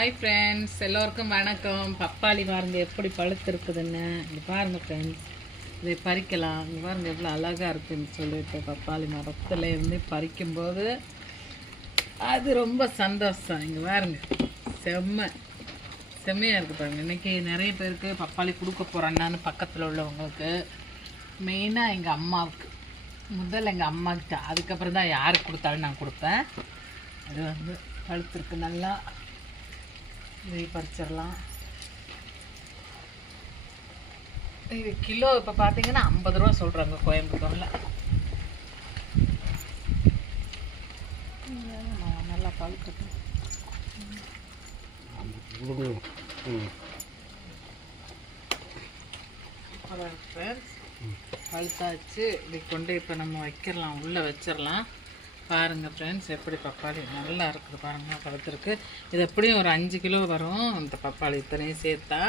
Hi friends எல்லோருக்கும் வணக்கம். பப்பாளி பாருங்க எப்படி பழுத்திருக்குதுன்னு. இங்கே பாருங்கள் ஃப்ரெண்ட்ஸ் இதை பறிக்கலாம். இங்கே பாருங்க எவ்வளோ அழகாக இருக்குன்னு சொல்லிட்டு பப்பாளி மரத்தில் இருந்து பறிக்கும்போது அது ரொம்ப சந்தோஷம். இங்கே பாருங்க செம்ம செம்மையாக இருக்குது பாருங்கள் இன்றைக்கி நிறைய பேருக்கு பப்பாளி கொடுக்க போகிறேன்னான்னு பக்கத்தில் உள்ளவங்களுக்கு மெயினாக எங்கள் அம்மாவுக்கு. முதல்ல எங்கள் அம்மாக்கிட்ட அதுக்கப்புறம் தான் யாருக்கு கொடுத்தாலும் நான் கொடுப்பேன். அது வந்து பழுத்திருக்கு நல்லா. இதை பறிச்சிடலாம். இது கிலோ இப்போ பார்த்தீங்கன்னா ஐம்பது ரூபா சொல்கிறாங்க கோயம்புத்தூரில். நல்லா பழுக்கட்டும் ஃப்ரெண்ட்ஸ் பழுத்தாச்சு. இதை கொண்டு இப்போ நம்ம வைக்கிறலாம். உள்ளே வச்சிடலாம். பாருங்கள் ஃப்ரெண்ட்ஸ் எப்படி பப்பாளி நல்லா இருக்குது பாருங்கள் பழுத்திருக்கு இது எப்படியும் ஒரு அஞ்சு கிலோ வரும் இந்த பப்பாளி இத்தனையும் சேர்த்தா.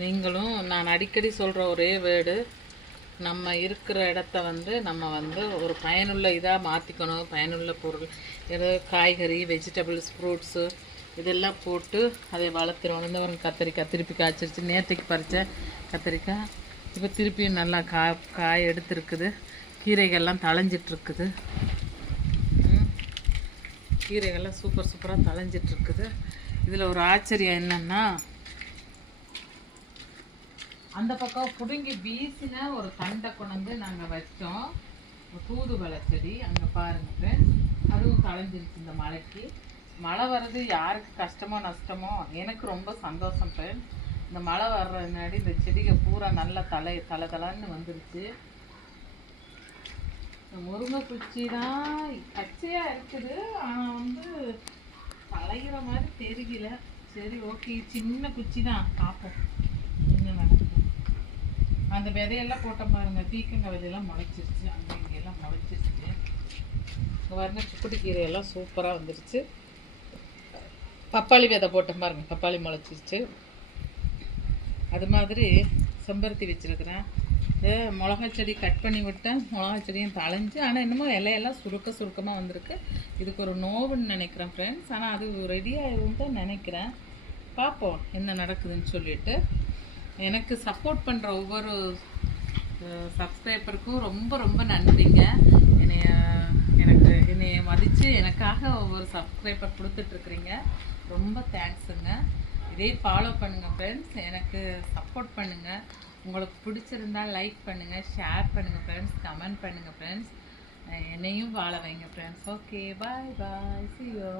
நீங்களும் நான் அடிக்கடி சொல்கிற ஒரே வேர்டு நம்ம இருக்கிற இடத்த வந்து நம்ம வந்து ஒரு பயனுள்ள இதாக மாற்றிக்கணும் பயனுள்ள பொருள் ஏதோ காய்கறி வெஜிடபிள்ஸ் ஃப்ரூட்ஸு இதெல்லாம் போட்டு அதை வளர்த்துருவோம் இந்த ஒரு கத்திரிக்காய் திருப்பி காய்ச்சிருச்சு. நேற்றுக்கு பறித்த கத்திரிக்காய் இப்போ திருப்பியும் நல்லா கா காய் எடுத்துருக்குது. கீரைகள்லாம் தளைஞ்சிட்ருக்குது கீரைகள்லாம் சூப்பர் சூப்பராக தலைஞ்சிட்டுருக்குது இதில் ஒரு ஆச்சரியம் என்னென்னா அந்த பக்கம் பிடுங்கி வீசின ஒரு தண்டை கொண்டு நாங்கள் வச்சோம். தூதுவளை செடி அங்கே பாருங்க அதுவும் களைஞ்சிருச்சு இந்த மழைக்கு மழை வர்றது யாருக்கு கஷ்டமோ நஷ்டமோ? எனக்கு ரொம்ப சந்தோஷம் friends. இந்த மழை வர்றதுனாடி இந்த செடிகள் பூரா நல்ல தலை தலை தலைன்னு வந்துருச்சு. முருங்கை குச்சி தான் பச்சையாக இருக்குது. ஆனால் வந்து பழகிற மாதிரி தெரியல. சரி ஓகே. சின்ன குச்சி தான் பார்ப்போம் என்ன நடக்குது? அந்த விதையெல்லாம் போட்ட பாருங்க. பீக்கங்க விதையெல்லாம் முளைச்சிருச்சு. அங்கே இங்கெல்லாம் முளைச்சிருச்சு. இங்கே பாருங்க சுக்குட்டி கீரையெல்லாம் சூப்பராக வந்துருச்சு. பப்பாளி விதை போட்ட பாருங்க. பப்பாளி முளைச்சிருச்சு. அது மாதிரி செம்பருத்தி வச்சுருக்கிறேன். இது மிளகா செடி கட் பண்ணி விட்டேன் மிளகா செடியும் தளைஞ்சு ஆனால் என்னமோ இலையெல்லாம் சுருக்க சுருக்கமாக வந்திருக்கு. இதுக்கு ஒரு நோவுன்னு நினைக்கிறேன் ஃப்ரெண்ட்ஸ் ஆனால் அது ரெடி ஆகும் தான் நினைக்கிறேன். பார்ப்போம் என்ன நடக்குதுன்னு சொல்லிட்டு. எனக்கு சப்போர்ட் பண்ணுற ஒவ்வொரு சப்ஸ்கிரைபருக்கும் ரொம்ப ரொம்ப நன்றிங்க. என்னைய எனக்கு என்னைய மதித்து எனக்காக ஒவ்வொரு சப்ஸ்கிரைபர் கொடுத்துட்ருக்குறீங்க ரொம்ப தேங்க்ஸுங்க இதே ஃபாலோ பண்ணுங்கள் ஃப்ரெண்ட்ஸ் எனக்கு சப்போர்ட் பண்ணுங்கள் உங்களுக்கு பிடிச்சிருந்தா லைக் பண்ணுங்கள் ஷேர் பண்ணுங்கள் ஃப்ரெண்ட்ஸ் கமெண்ட் பண்ணுங்கள் ஃப்ரெண்ட்ஸ் என்னையும் வாழ வைங்க ஃப்ரெண்ட்ஸ் ஓகே பாய் பாய் சியோ